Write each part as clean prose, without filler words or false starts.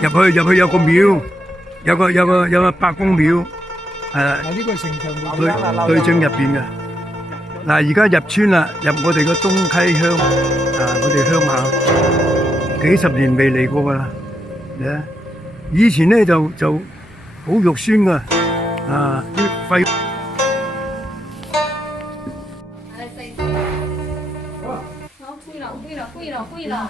入去有個廟，有個伯公廟，係啦。呢個城牆對正入邊嘅。嗱，而家入村啦，入我哋個東溪鄉我哋鄉下幾十年未嚟過噶啦。以前咧就好肉酸噶，啲廢。灰啦。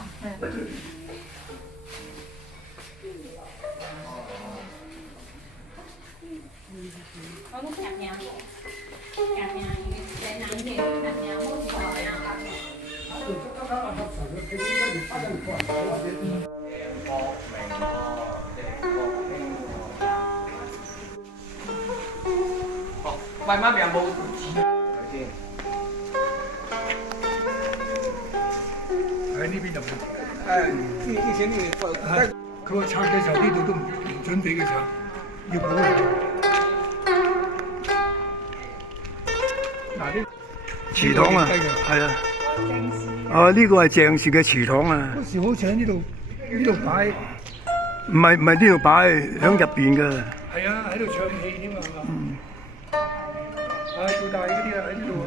我都夾nhà để nặng thì夾nhà mua thì hỏi喂，媽咪有冇？喺呢邊就冇。以前佢話拆嘅時候呢度都唔準備嘅時候，要保護。嗱，祠堂啊，係啊。呢個係鄭氏嘅祠堂啊。嗰時好似喺呢度擺。唔係呢度擺，喺入邊嘅。係啊，喺度唱戲添啊，係嘛？做大嗰啲啊，喺呢度啊。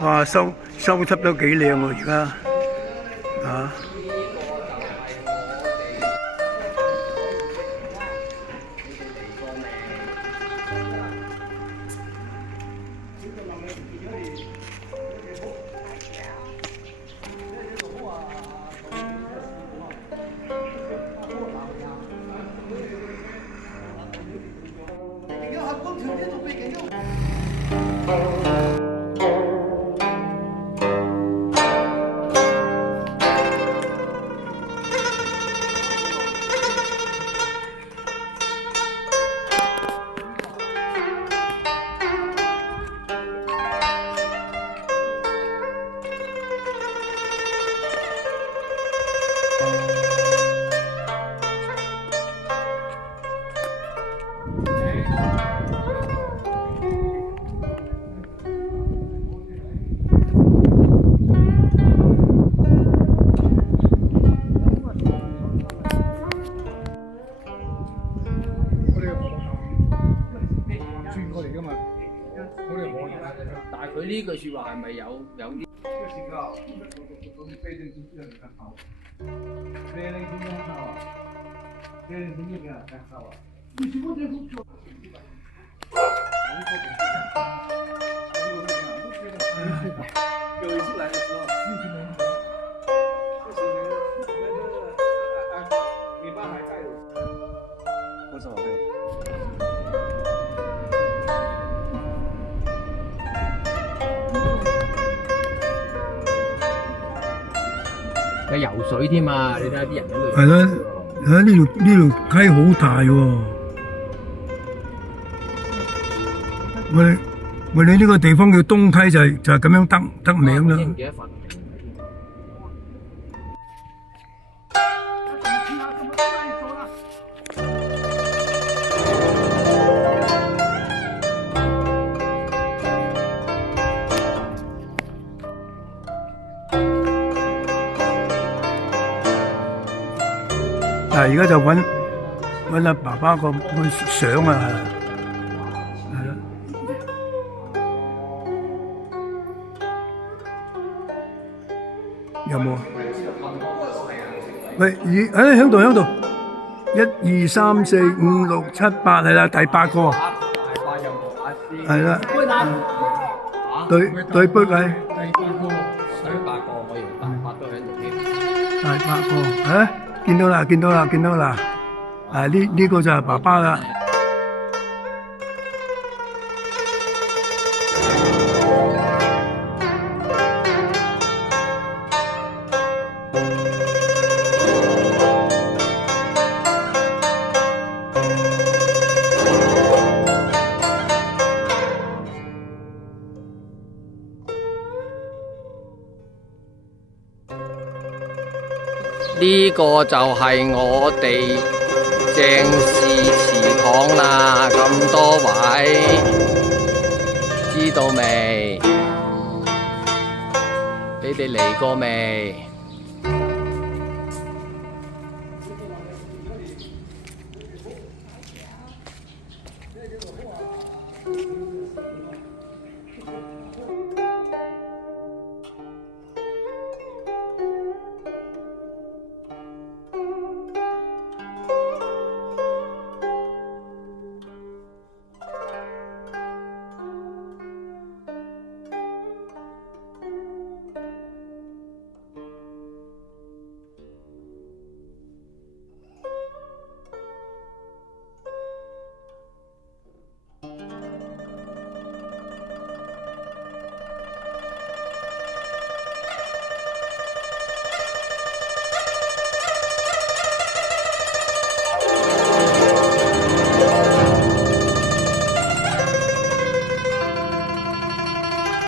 哇，收葺都幾靚喎，而家但係佢呢句説話係咪有啲？有一次來的時候，你爸還在的。為什麼會？有游水添啊！你睇下啲人喺度。係啦，呢條溪好大喎。我哋呢個地方叫東溪就係咁樣得名啦。唔記得發名。而家就揾阿爸爸個相啊，係啦。有冇啊？喂，喺度，1、2、3、4、5、6、7、8係啦，第8個。係啦。對杯係。第8個，見到啦！呢個就係爸爸啦。呢個就係我哋鄭氏祠堂啦，咁多位，至知道未？你哋嚟過未？